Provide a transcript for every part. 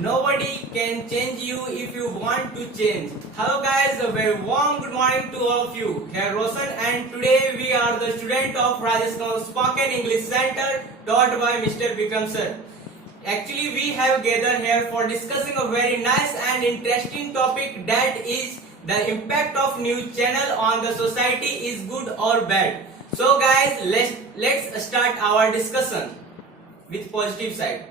Nobody can change you if you want to change. Hello guys, a very warm good morning to all of you. Here Roshan and today we are the student of Rajasthan Spoken English Center taught by Mr. Vikram sir. Actually we have gathered here for discussing a very nice and interesting topic, that is the impact of news channel on the society is good or bad. So guys, let's start our discussion with positive side.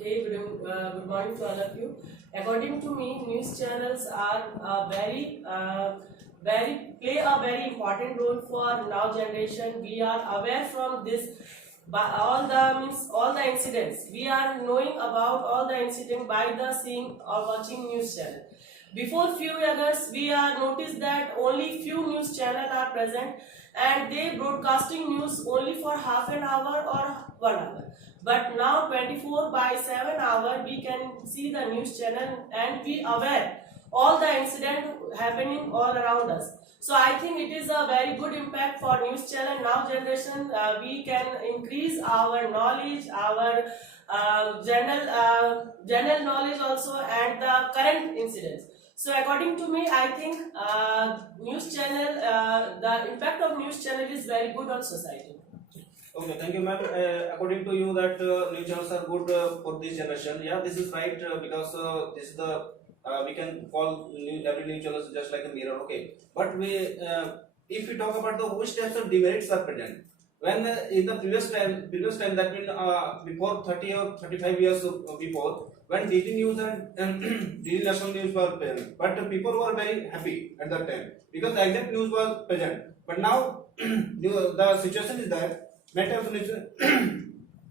Okay, good morning to all of you. According to me, news channels are play a very important role for now generation. We are aware from this by all the incidents. We are knowing about all the incident by the seeing or watching news channel. Before few years, we are noticed that only few news channels are present and they broadcasting news only for half an hour or 1 hour. But now 24/7 we can see the news channel and be aware all the incident happening all around us. So I think it is a very good impact for news channel now generation. We can increase our knowledge, our general knowledge also, and the current incidents. So according to me, I think news channel, the impact of news channel is very good on society. Okay, thank you, ma'am. According to you, that news channels are good for this generation. Yeah, this is right because this is the we can call every news channel just like a mirror. Okay, but if we talk about the which types of demerits are present, when in the previous time that means before 30 or 35 years before, when DD news and DD national news were present, but people were very happy at that time because the exact news was present. But now the situation is that many types of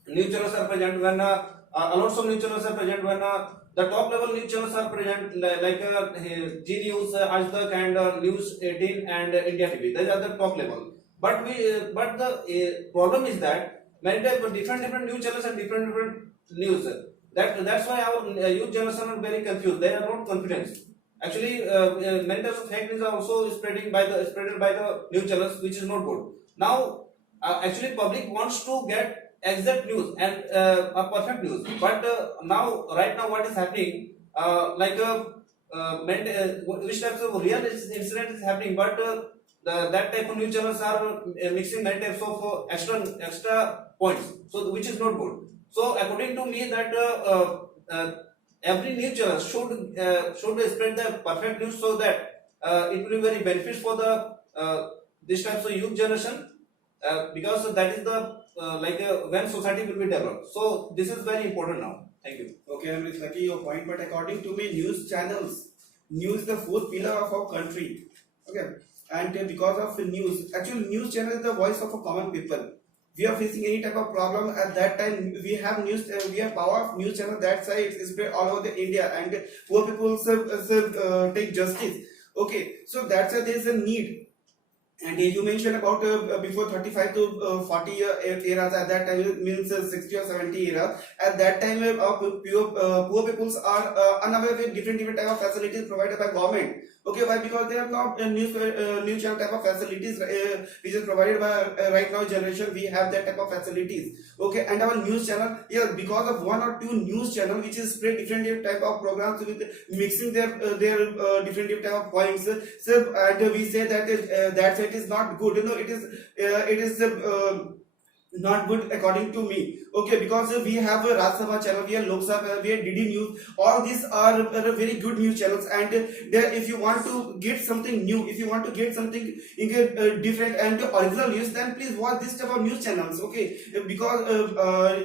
news channels are present when lots of news channels are present when the top level news channels are present like G News, Aaj Tak and News 18 and India TV. These are the top level. But but the problem is that many types of different news channels and different news. That's why our youth generation are very confused. They are not confident. Actually, many types of fake news are also spreaded by the news channels, which is not good. Now, actually, public wants to get exact news and a perfect news. But right now, what is happening? Which types of real incident is happening? But that type of news channels are mixing many types of extra points. So, which is not good. So, according to me, that every news channel should spread the perfect news so that it will be very beneficial for the this types of youth generation. Because that is the when society will be developed. So this is very important now. Thank you. Okay, I'm with Lucky your point, but according to me, news is the fourth pillar of our country. Okay, and because of news, actually, news channel is the voice of a common people. We are facing any type of problem at that time. We have news, we have power of news channel. That's why it's spread all over the India, and poor people take justice. Okay, so that's why there is a need. And you mentioned about before 35 to 40 year eras, at that time it means 60 or 70 era. At that time, poor peoples are unaware with different type of facilities provided by government. Okay, why? Because they are not news channel type of facilities which is provided by right now generation. We have that type of facilities. Okay, and our news channel, yeah, because of one or two news channel which is spread different type of programs with mixing their different type of points. So and we say that that's it is not good. You know, it is not good according to me. Okay, because we have a Rajya Sabha channel, we have Lok Sabha, we have DD News. All these are very good news channels, and if you want to get something new, if you want to get something different and original news, then please watch this type of news channels. Okay, because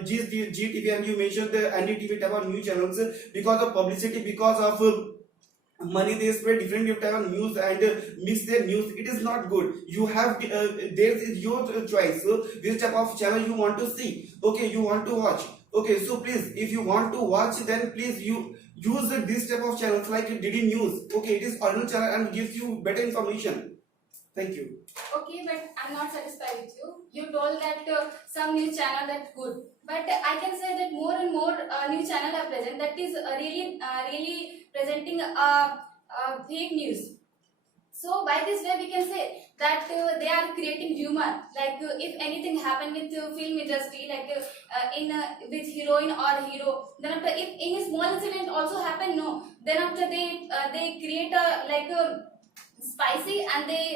GTV, and you mentioned the NDTV type of news channels, because of publicity, because of money, they spread different type of news and mix their news. It is not good. You have there is your choice, which type of channel you want to see. Okay, you want to watch. Okay, so please, if you want to watch, then please you use this type of channels like DD News. Okay, it is original channel and gives you better information. Thank you. Okay, but I'm not satisfied with you. You told that some news channel that's good, but I can say that more and more news channel are present that is really presenting fake news. So by this way we can say that they are creating rumor. Like if anything happen with film industry, like with heroine or hero, then after if any small incident also happen, no, then after they create a like a spicy and they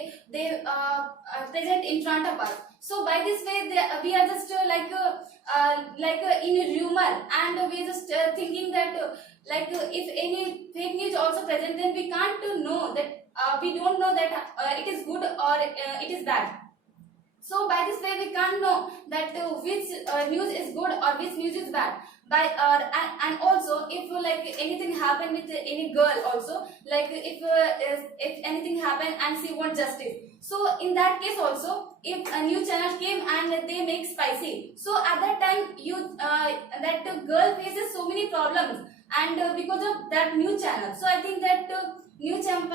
present in front of us. So by this way we are just in a rumor, and we are just thinking that if any fake news also present, then we can't know that we don't know that it is good or it is bad. So by this way we can't know that which news is good or which news is bad. And also if anything happen with any girl also, if anything happen and she want justice, so in that case also if a new channel came and they make spicy, so at that time that girl faces so many problems, and because of that new channel. So I think that new channel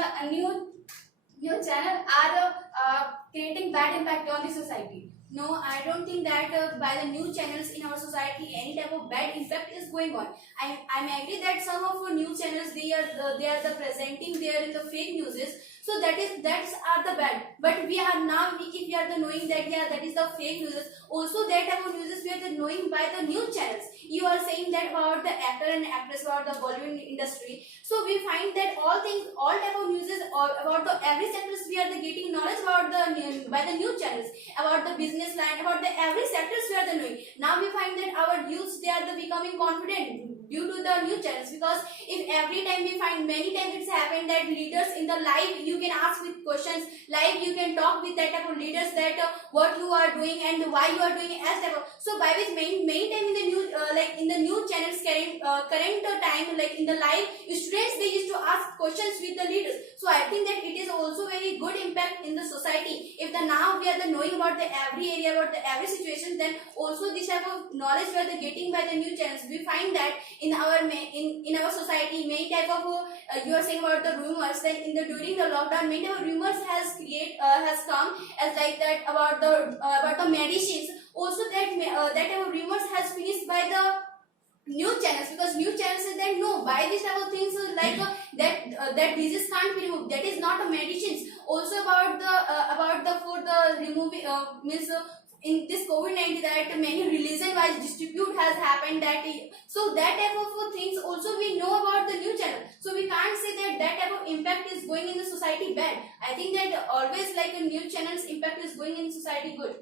are creating bad impact on the society. No, I don't think that by the new channels in our society any type of bad impact is going on. I agree that some of our news channels they are the presenting there in the fake news. So that's are the bad. But we are now if we are the knowing that yeah that is the fake news. Also that type of news we are the knowing by the new channels. You are saying that about the actor and actress about the Bollywood industry. So we find that all type of news about the every sectors we are the getting knowledge about by the new channels, about the business line, about the every sectors we are the knowing. Now we find that our youths they are the becoming confident due to the new channels, because if every time we find many times it's happened that leaders in the live you can ask with questions, live you can talk with that type of leaders that what you are doing and why you are doing as type of. So by which many time in the new in the new channels current time in the live students they used to ask questions with the leaders. So I think that it is also very good impact in the society. If the now we are the knowing about the every area about the every situation, then also this type of knowledge we are the getting by the new channels. We find that in our society many type of you are saying about the rumors, then in the during the lockdown many type of rumors has come as like that about the medicines. Also that type of rumors has finished by the new channels, because new channels say that no, by this type of things that disease can't be removed, that is not a medicines. Also about the for the removing means in this COVID-19 that many religion-wise dispute has happened that so that type of things also we know about the new channel. So we can't say that type of impact is going in the society bad. I think that always like a new channel's impact is going in society good.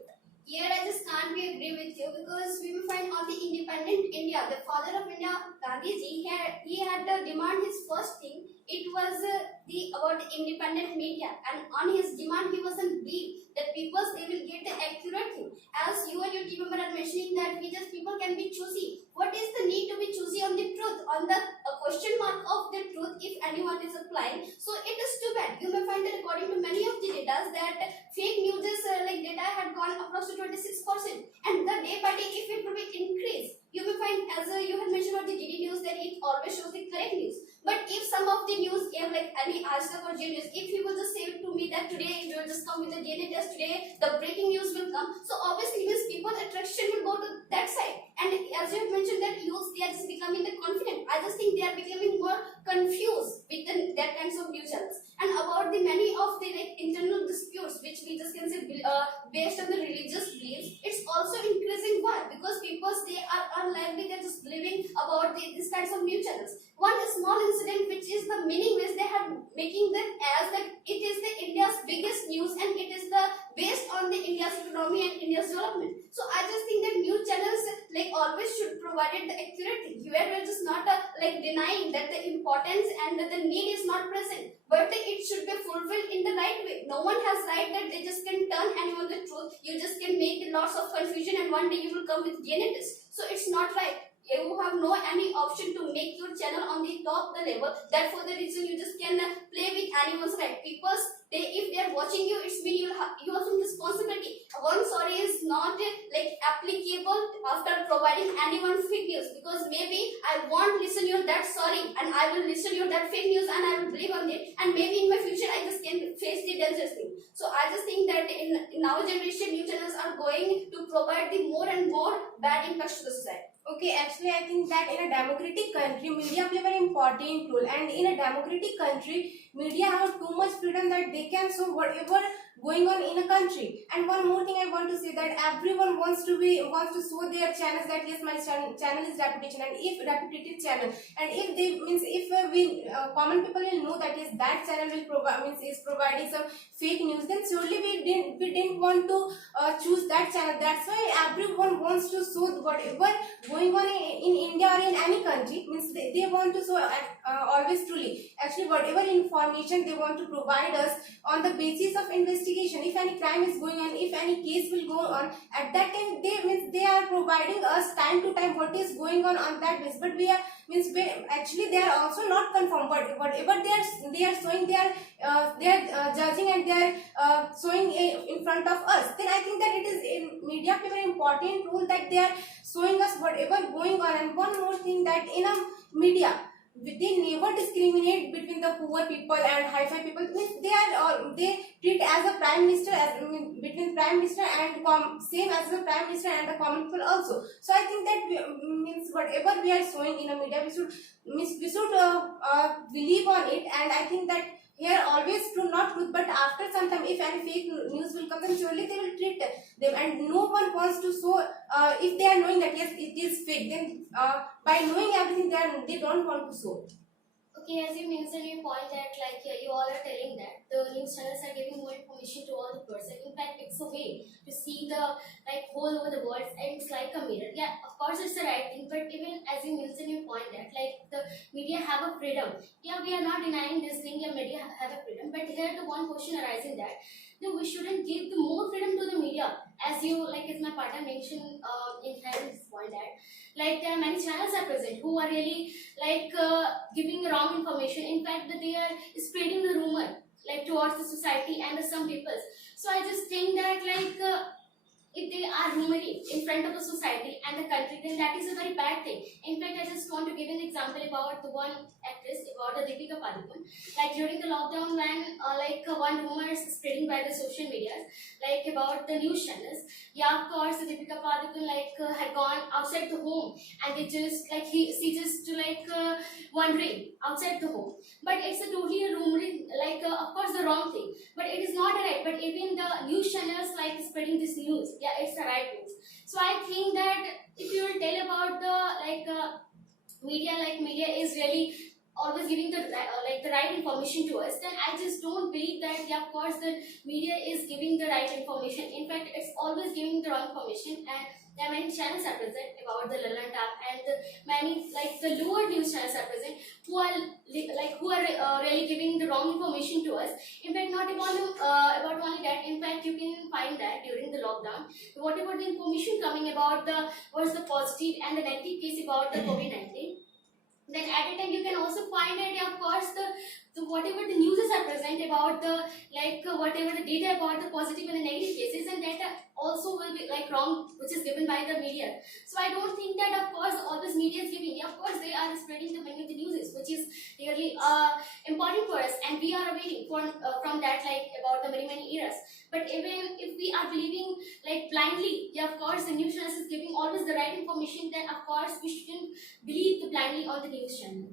Here I just can't be agree with you, because we will find on the independent India, the father of India, Gandhiji, he had to demand his first thing. It was about the independent media, and on his demand he wasn't believe that people they will get the accurate thing. As you and your team member are mentioning that people can be choosy. What is the need to be choosy on the truth, on the question mark of the truth if anyone is applying? So it is too bad. You may find that according to many of the data that fake news is data had gone across to 26%, and the day by day if it will be increased, you will find as you had mentioned about the GD news that it always shows the correct news. But if some of the news like any Aajtak or J News, if he will just say to me that today it will just come with the DNA test, today the breaking news will come, so obviously means people attraction will go to that side. And as you have mentioned that youth they are just becoming the confident, I just think they are becoming more confused with that kinds of news channels. And about the many of the internal disputes which we just can say based on the religious beliefs, it's also increasing. Why? Because people they are unlikely they're just believing about these kinds of news channels. One small incident which is the meaning which they have making them as that it is the India's biggest news and it is the based on the India's economy and India's development. So I just think that news channels always should provide the accurate thing. You are just not denying that the importance and that the need is not present, but it should be fulfilled in the right way. No one has right that they just can turn anyone the truth. You just can make lots of confusion and one day you will come with DNA test. So it's not right. You have no any option to make your channel on the top the level. That for the reason you just can play with anyone's right. Because if they are watching you, it's mean you have some responsibility. One sorry is not applicable after providing anyone fake news, because maybe I won't listen you that sorry and I will listen you that fake news and I will believe on it, and maybe in my future I just can face the dangerous thing. So I just think that in in our generation, new channels are going to provide the more and more bad impacts to the society. Okay, actually, I think that in a democratic country, media play a very important role, and in a democratic country, media have too much freedom that they can show whatever going on in a country. And one more thing I want to say, that everyone wants to show their channels that yes, my channel is reputation, and if reputed channel, and if they means if we common people will know that yes, that channel will provide means is providing some fake news, then surely we didn't want to choose that channel. That's why everyone wants to show whatever going on in India or in any country, means they want to show always truly. Actually, whatever information they want to provide us on the basis of investigation, if any crime is going on, if any case will go on, at that time they are providing us time to time what is going on that basis. But actually they are also not confirmed, but whatever they are showing, they are judging, and they are showing in front of us. Then I think that it is in media play very important role, that they are showing us whatever going on. And one more thing, that in a media, they never discriminate between the poor people and high-fi people. Means they treat as a prime minister, between prime minister and same as the prime minister and the common people also. So I think that means whatever we are showing in a media, we should believe on it. And I think that here always true, not truth, but after some time, if any fake news will come, then surely they will treat them. And no one wants to show, if they are knowing that yes, it is fake, then by knowing everything, they don't want to show. Okay, as you mentioned your point that you all are telling that the news channels are giving more information to all the person. In fact, it's a way to see the whole over the world, and it's like a mirror. Yeah, of course it's the right thing, but even as you mentioned your point that the media have a freedom. Yeah, we are not denying this thing. Yeah, media have a freedom, but here the one question arising that we shouldn't give the more freedom to the media, as you as my partner mentioned in his point that there are many channels are present who are really giving wrong information. In fact, that they are spreading the rumor towards the society and some peoples. So I just think that if they are rumoring in front of the society and the country, then that is a very bad thing. In fact, I just want to give an example about the one actress, about the Deepika Padukone. During the lockdown, when one rumor is spreading by the social medias, about the news channels. Yeah, of course, the Deepika Padukone had gone outside the home, and they just she just wandering outside the home. But it's a totally a rumoring, of course, the wrong thing. But it is not right. But even the news channels spreading this news, yeah, it's the right news. So I think that if you will tell about the media, media is really always giving the the right information to us, then I just don't believe that yeah, of course the media is giving the right information. In fact, it's always giving the wrong information, and there are many channels are present about the Lalan Tap, and many the lower news channels are present who are really giving the wrong information to us. In fact, not about only that. In fact, you can find that during the lockdown, whatever the information coming about what's the positive and the negative case about the COVID-19. Then at a time you can also find that of course the whatever the news are present about the whatever the data about the positive and the negative cases, and that also will be wrong, which is given by the media. So I don't think that of course always media is giving. Yeah, of course they are spreading the many of the news, which is really important for us, and we are awaiting for from that about the many eras. But even if we are believing blindly, yeah, of course the news channel is giving always the right information, then of course we shouldn't believe blindly on the news channel.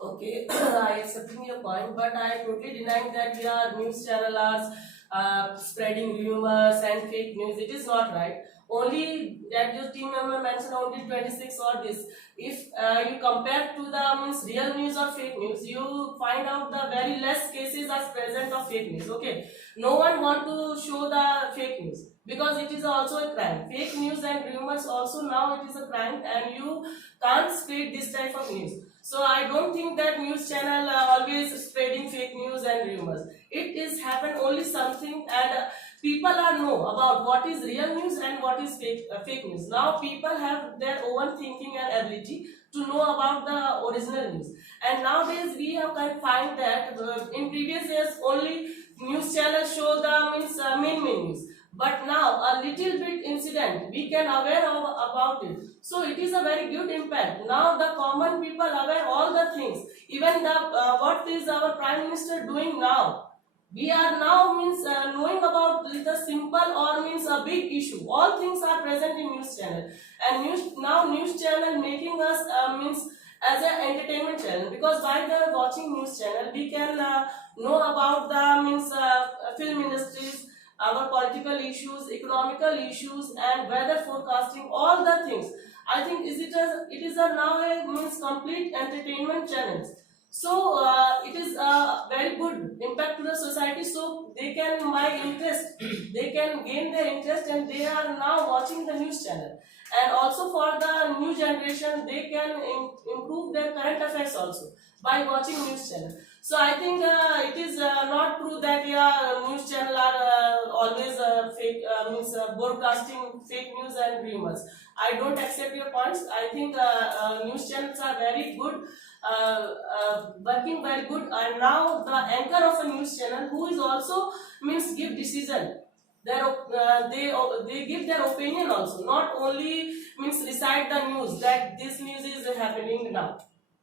Okay, I accepting your point, but I totally denying that news channels are spreading rumors and fake news. It is not right. Only that your team member mentioned only 26 or this. If you compare to the real news or fake news, you find out the very less cases are present of fake news. Okay, no one want to show the fake news because it is also a crime. Fake news and rumors also now it is a crime, and you can't spread this type of news. So I don't think that news channel are always spreading fake news and rumors. It is happen only something, and people are know about what is real news and what is fake news. Now people have their own thinking and ability to know about the original news. And nowadays we have find that in previous years only news channels show the main news. But now a little bit incident we can aware of about it. So it is a very good impact. Now the common people aware all the things. Even the what is our Prime Minister doing now. We are now knowing about the simple a big issue. All things are present in news channel, and news channel making us means as an entertainment channel, because by the watching news channel we can know about the film industries, our political issues, economical issues, and weather forecasting, all the things. I think it is a now a complete entertainment channel. So it is a very good impact to the society. So they can by interest, they can gain their interest, and they are now watching the news channel. And also for the new generation, they can improve their current affairs also by watching news channel. So I think it is not true that news channel are always fake broadcasting fake news and rumors. I don't accept your points. I think news channels are very good, working very good. And now the anchor of a news channel, who is also give decision. They give their opinion also, not only recite the news that this news is happening now.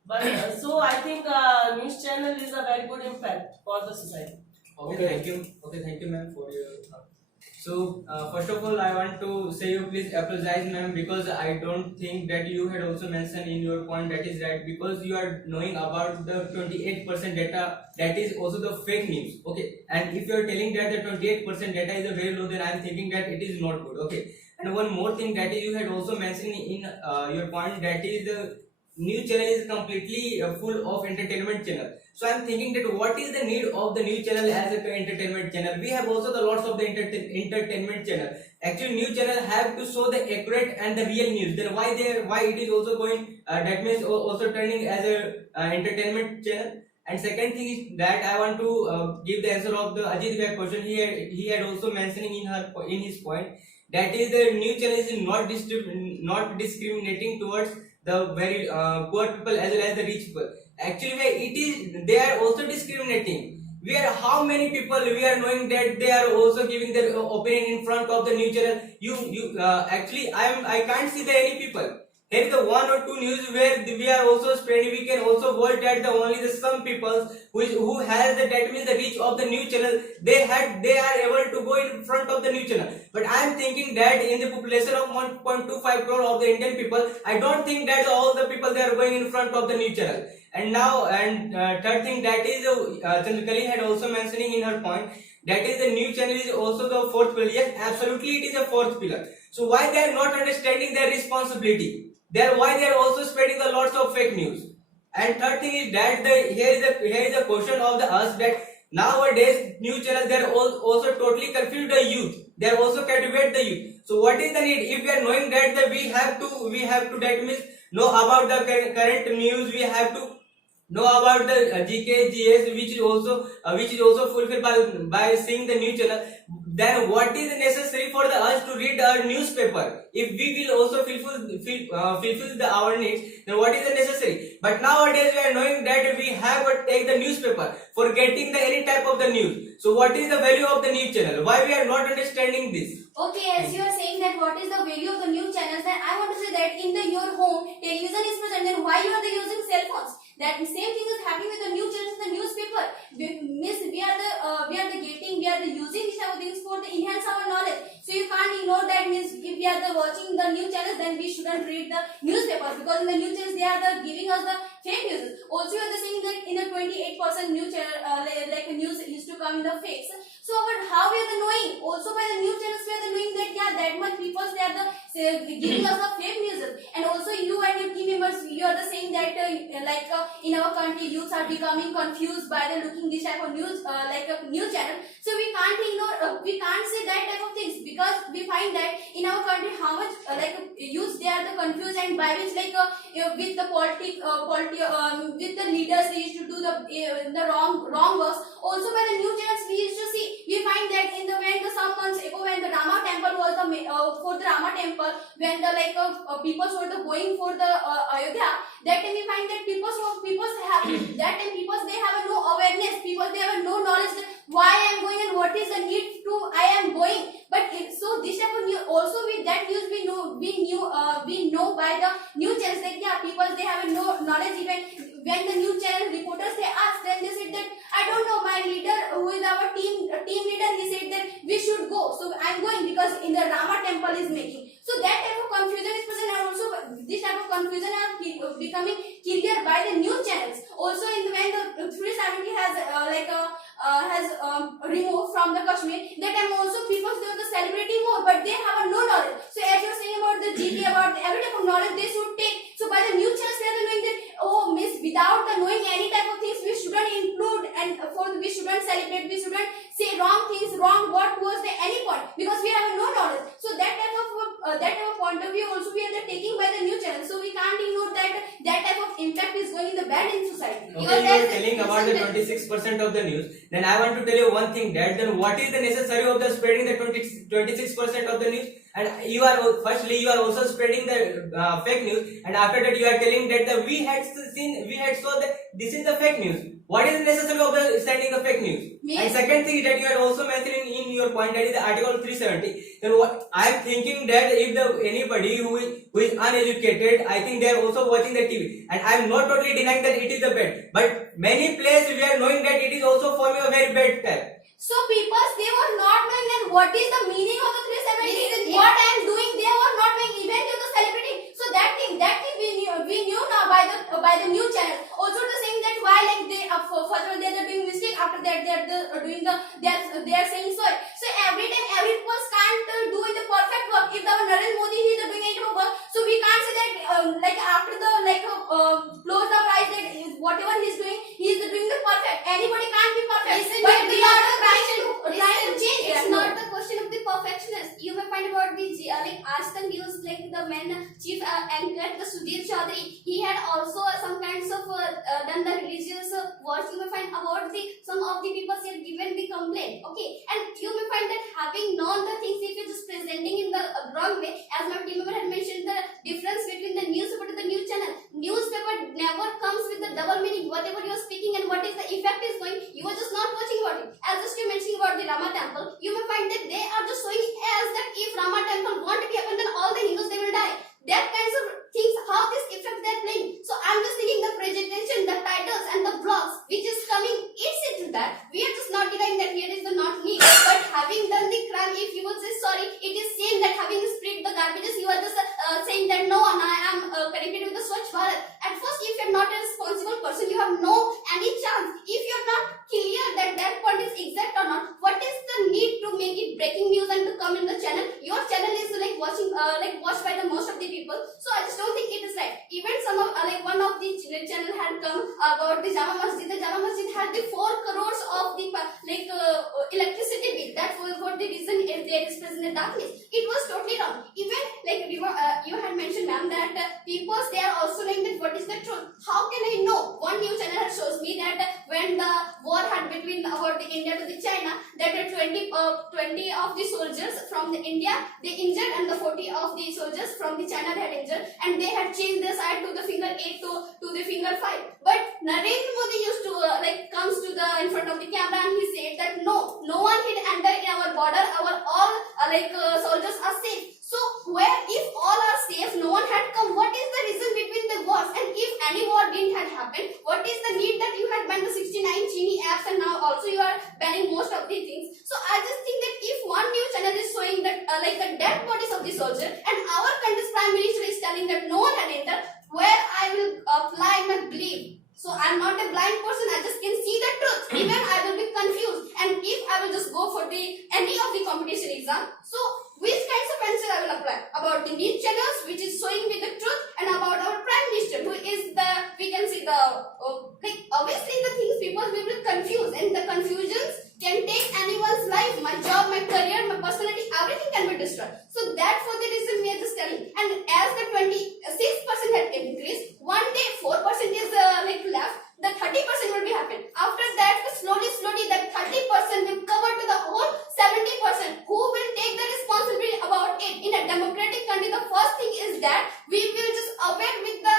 But so I think news channel is a very good impact for the society. Okay, thank you. Okay, thank you, ma'am, for your. So first of all, I want to say you please apologize, ma'am, because I don't think that you had also mentioned in your point that is right, because you are knowing about the 28% data that is also the fake news. Okay, and if you are telling that the 28% data is a very low, then I am thinking that it is not good. Okay, and one more thing that you had also mentioned in your point, that is the news channel is completely full of entertainment channel. So I'm thinking that what is the need of the news channel as a entertainment channel? We have also the lots of the entertainment channel. Actually, news channel have to show the accurate and the real news. Then why it is also going? That means also turning as a entertainment channel. And second thing is that I want to give the answer of the Ajit Bhai question. He had also mentioning in his point that is the news channel is not discriminating towards the very poor people as well as the rich people. Actually, they are also discriminating. How many people we are knowing that they are also giving their opinion in front of the news channel. Actually, I can't see any people. Here is the one or two news where we are also spreading. We can also vote that only the some people who has that means the reach of the news channel, they are able to go in front of the news channel. But I am thinking that in the population of 1.25 crore of the Indian people, I don't think that all the people they are going in front of the news channel. And now third thing that is Chandrakali had also mentioning in her point, that is the news channel is also the fourth pillar. Yes, absolutely, it is a fourth pillar. So why they are not understanding their responsibility? Why they are also spreading the lots of fake news. And third thing is that here is a question of the us, that nowadays news channels they are also totally confuse the youth. They are also captivate the youth. So what is the need? If we are knowing that we have to that means know about the current news, we have to know about the GK, GS, which is also fulfilled by seeing the news channel. Then what is necessary for us to read our newspaper? If we will also fulfill our needs, then what is necessary? But nowadays we are knowing that we have to take the newspaper for getting any type of the news. So what is the value of the news channel? Why we are not understanding this? Okay, as you are saying that what is the value of the news channels, then I want to say that in your home television is present, then why you are using cell phones? That same thing is happening with the news channels in the newspaper. We are using these type of things for to enhance our knowledge. So you can't ignore that. Means if we are watching the news channels, then we shouldn't read the newspapers, because in the news channels they are giving us the fake news. Also, you are saying that in the 28% news channel, like news used to come in the fakes. So how we are knowing? Also by the news channels we are knowing that that much people they are giving us the fake news. And also you and your team members, you are saying that in our country youths are becoming confused by the looking this type of news like a news channel. So we can't ignore, we can't say that type of things, because we find that in our country how much youths they are confused, and by which with the with the leaders they used to do the wrong works. Also by the news channels we used to see, we find that when some months ago when the Rama temple was for the Rama temple, when the people were going for the Ayodhya, that time we find that people they have no awareness, people they have no knowledge that why I am going and what is the need to I am going. But so this type of news, also with that news we know by the news channels that people they have no knowledge. Even when the news channel reporters they asked, then they said that I don't know, my leader who is our team leader, he said that we should go, so I am going, because in the becoming clear by the news channels. Also, in when the 370 has removed from the Kashmir, that time also people they were celebrating more, but they have no knowledge. So as you're saying about the GK, about every type of knowledge they should take. So by the news channels, they are knowing that, oh, miss, without the knowing any type of things, we shouldn't include, and we shouldn't celebrate, we shouldn't say wrong things, wrong what was the any point, because we have no knowledge. So that type of point of view also we are taking by the news channels. So we can't ignore that type of impact is going in the bad in society. Okay, you are telling about the 26% of the news. Then I want to tell you one thing, that then what is the necessary of the spreading the 26% of the news? And you are also spreading the fake news, and after that you are telling that we had saw that this is the fake news. What is the necessary of the sending the fake news? Yes. And second thing that you are also mentioning in your point, that is the Article 370. Then what I am thinking that if anybody who is uneducated, I think they are also watching the TV, and I am not totally denying that it is the bad, but many places we are knowing that it is also forming a very bad type. So people, they were not knowing that what is the meaning of the 370. What I am doing, they were not knowing, even to the celebrity. So that thing we knew now by the news channel. Also the saying that why like they further they are doing mistake, after that they are saying sorry. So every time every person can't do the perfect work. If our Narendra Modi he is doing any type of work, so we can't say that like after the close our eyes that whatever he is doing the perfect. Anybody can't be perfect. But we are trying to change it. It's not the question of the perfectionist. You may find about the like Aaj Tak News, like the man chief anchor, the Sudhir Chaudhary. He had also some kinds of done the religious words. You may find about some of the people he had given the complaint. Okay, and you may find that having known the things, if you're just presenting in the wrong way, as my team member had mentioned, the difference between the newspaper to the news channel. Newspaper never comes with the double meaning. Whatever you're speaking and what is the effect is going, you are just not watching about it. As just you mentioning about the Rama temple, you may find that they are just showing as that if Rama temple want to be happen, then all the Hindus they will die. That kinds of things, how this effect they are playing. So I'm just thinking the presentation, the titles and the blogs which is coming, it's into that. We are just not denying that here is the not me. But having done the crime, if you would say sorry, it is same that having spread the garbages, you are just saying that no, and I am connected with the Swachh Bharat. At first, if you are not a responsible person, you have no any chance. If you are not clear that point is exact or not, what is the need to make it breaking news and to come in the channel? Your channel is like watching watched by the most of the people. So I just don't think it is right. Even some of one of the channel had come about the Jama Masjid. The Jama Masjid had the 4 crores of the electricity bill. That was what the reason if there is present in darkness. It was totally wrong. Even you had mentioned, ma'am, that people they are also knowing that what is the truth. How can I know? One news channel had shows me that when the war had between about the India to the China, that the 20 of the soldiers from the India they injured, and the 40 of the soldiers from the China they had injured, and they had changed their side to the finger 8 to the finger 5. But Narendra Modi used to comes to the in front of the camera and he said that no one can enter in our border. Our all soldiers are safe. So where if all are safe, no one had come. What is the reason between the wars? And if any war didn't had happened, what is the need that you had banned the 69 Chini apps and now also you are banning most of the things? So I just think that if one news channel is showing that the dead bodies of the soldier, and our country's prime minister is telling that no one had entered, where I will apply my belief. So I'm not a blind person. I just can see the truth. Even I will be confused. And if I will just go for any of the competition exam, so which kinds of answer I will apply? About the news channels, which is showing me the truth, and about our prime minister, who is we can see obviously the things people will be confused, and the confusions can take anyone's life. My job, my career, my personality, everything can be destroyed. So that for the reason we are just telling. And as the 26% had increased, one day 4% is left, the 30% will be happen. After that, slowly that 30% will cover to the whole 70%. Who will take the responsibility about it? In a democratic country, the first thing is that we will just aware with the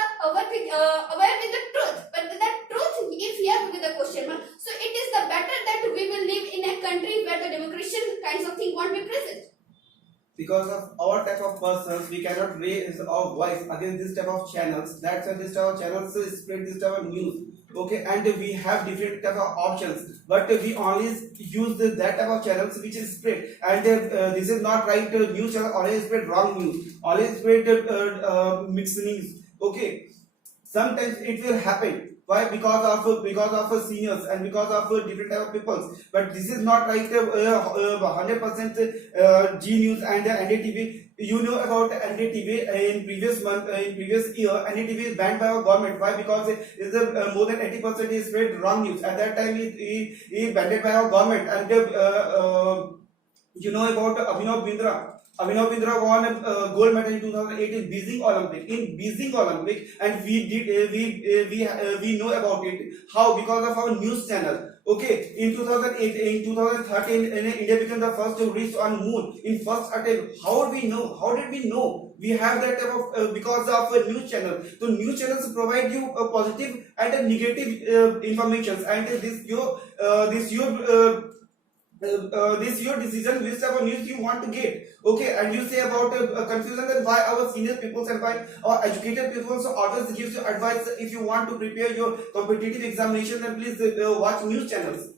truth. But that truth, if here with the question mark, so it is the better that we will live in a country where the democracy kinds of thing won't be present. Because of our type of persons, we cannot raise our voice against this type of channels. That's why this type of channels spread this type of news. Okay, and we have different type of options, but we only use that type of channels which is spread. And this is not right. News channel always spread wrong news, always spread mixed news. Okay, Sometimes it will happen. Why? Because of seniors and because of different type of people. But this is not like 100% G News and NDTV. You know about NDTV in previous month, in previous year, NDTV is banned by our government. Why? Because it is more than 80% is spread wrong news. At that time, he banned by our government. And you know about Abhinav Bindra. Abhinav Bindra won gold medal in 2008 in Beijing Olympic. In Beijing Olympic, and we know about it. How? Because of our news channel. Okay, in 2008, in 2013, India became the first to reach on moon in first attempt. How did we know? How did we know? We have that type of because of a news channel. So news channels provide you a positive and a negative information, and this your decision which type of news you want to get. Okay, and you say about confusion that why our senior people and why our educated people also always gives you advice if you want to prepare your competitive examination, then please watch news channels.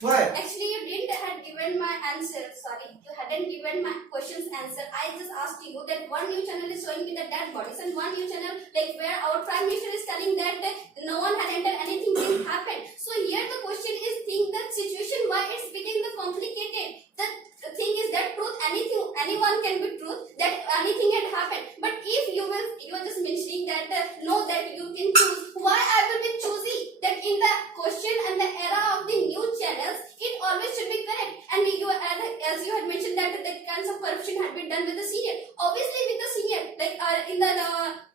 Why? Actually, you didn't had given my answer. Sorry, you hadn't given my question's answer. I just asked you that one news channel is showing me the dead bodies, and one news channel like where our prime minister is telling that no one had entered, anything didn't happen. So here the question is, think the situation why it's getting the complicated. The thing is that truth, anyone can be truth, that anything had happened. But if you are just mentioning that no, that you can choose. Why I will be choosy? That in the question and the era of the news channels, it always should be correct. And as you had mentioned that kinds of corruption had been done with the senior. Obviously, with the senior, like in the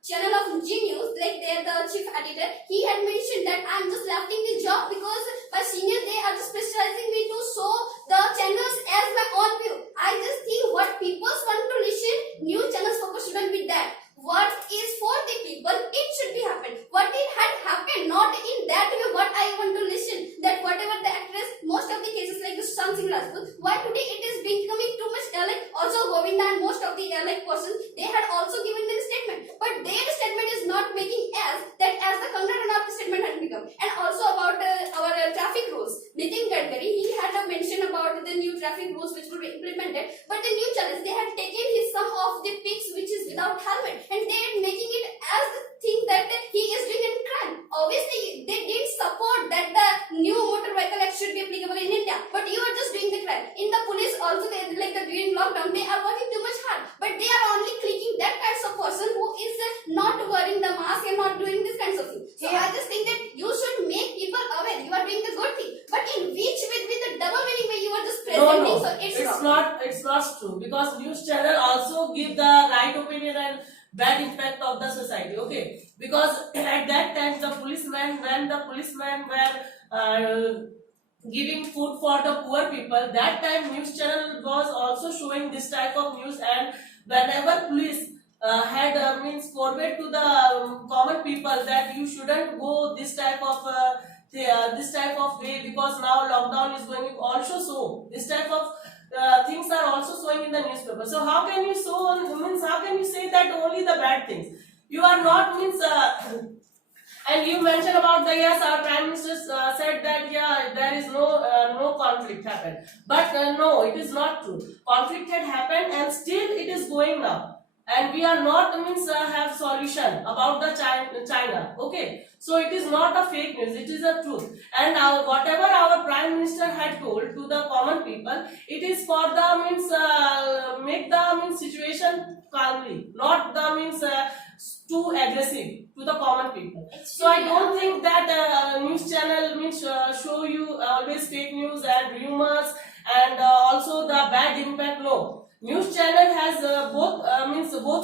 channel of G News, like there the chief editor, he had mentioned that I'm just lefting the job because my senior they are just pressurizing me to show the channels as my own view. I just think what people want to listen, news channels focus shouldn't be that. What is for the people, it should be happen. What it had happened, not in that way what I want to listen. That whatever the actress, most of the cases like Sushant Singh Rajput, why today it is becoming too much like also Govinda and most of the like persons, they had also given them statement. But their statement is not making as the Kangana Ranaut statement had become. And also about our traffic rules. Nitin Gadkari, he had mentioned about the new traffic rules which will be implemented. But the new challenge, they had taken his some of the pics which is without helmet. And they are making it as the thing that he is doing a crime. Obviously, they didn't support that the new motor vehicle act should be applicable in India. But you are just doing the crime. In the police also, during lockdown, they are working too much hard. But they are only clicking that kinds of person who is not wearing the mask and not doing this kinds of thing. So I just think that you should make people aware. You are doing the good thing. But in which with the double meaning way you are just presenting, so it's wrong. It's not true, because news channel also give the right opinion and bad impact of the society. Okay, because at that time when the policemen were giving food for the poor people, that time news channel was also showing this type of news. And whenever police had means forbid to the common people that you shouldn't go this type of way, because now lockdown is going also, so this type of things are also showing in the newspaper. So how can you how can you say that only the bad things? You are not and you mentioned about the yes, our prime minister said that there is no conflict happened, but no, it is not true. Conflict had happened and still it is going now, and we are not have solution about the China. Okay, so it is not a fake news, it is a truth. And whatever our prime minister had told to the common people, it is for the make the situation calmly, not the too aggressive to the common people. So I don't think that news channel show you always fake news and rumors and also the bad impact. No, news channel has both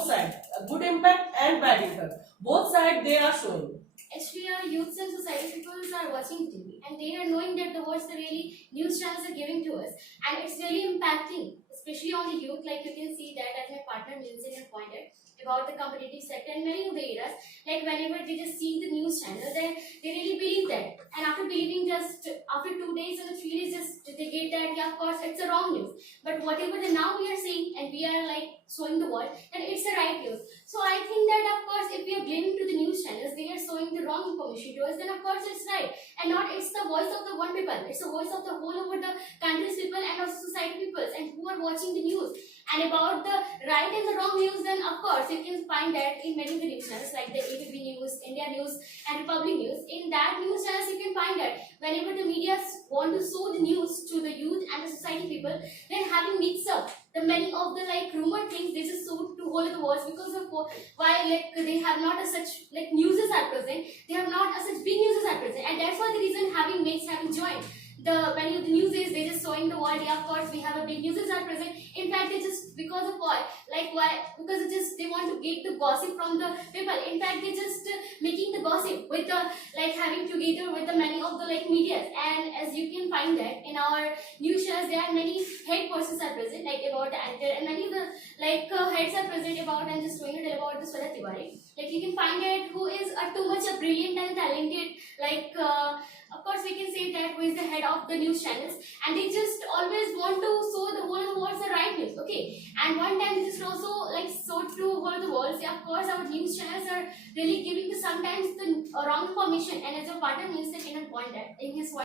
sides, good impact and bad impact. Both sides they are showing. Actually, our youths and society people are watching TV and they are knowing that the words the really news channels are giving to us, and it's really impacting, especially on the youth. Like you can see that as my partner Lindsay had pointed about the competitive sector and many of the areas, like whenever they just see the news channel, they really believe that, and after believing just after 2 days or 3 days, just they get that of course it's a wrong news. But whatever now we are saying and we are like showing the world that it's a right news. So I think that of course if we are blaming to the news channels, they are showing the wrong information to us, then of course it's right, and not it's the voice of the one people, it's the voice of the whole over the country's people and also society people and who are watching the news. And And about the right and the wrong news, then of course you can find that in many of the news channels like the ABP News, India News, and Republic News. In that news channels, you can find that whenever the media want to show the news to the youth and the society people, they're having mixed up the many of the like rumored things they just show to all of the world because of why like they have not as such like news at present. They have not as such big news at present, and that's why the reason having mates having joined the many of the news is they just showing the world, yeah, of course we have a big news at present. In fact, they just because of why because it just they want to get the gossip from the people. In fact, they just making the gossip with the like having together with the many of the like media. And as you can find that in our news shows, there are many head persons are present like about the actor, and many of the like heads are present about and just going to tell about the Swarat Tiwari. Like you can find it who is too much a brilliant and talented like of course we can say that who is the head of the news channels, and they just always want to show the whole of the world the right news. Okay, and one time they just also like show to whole of the world, yeah, of course our news channels are really giving the sometimes the wrong information, and as a partner news they cannot point that in his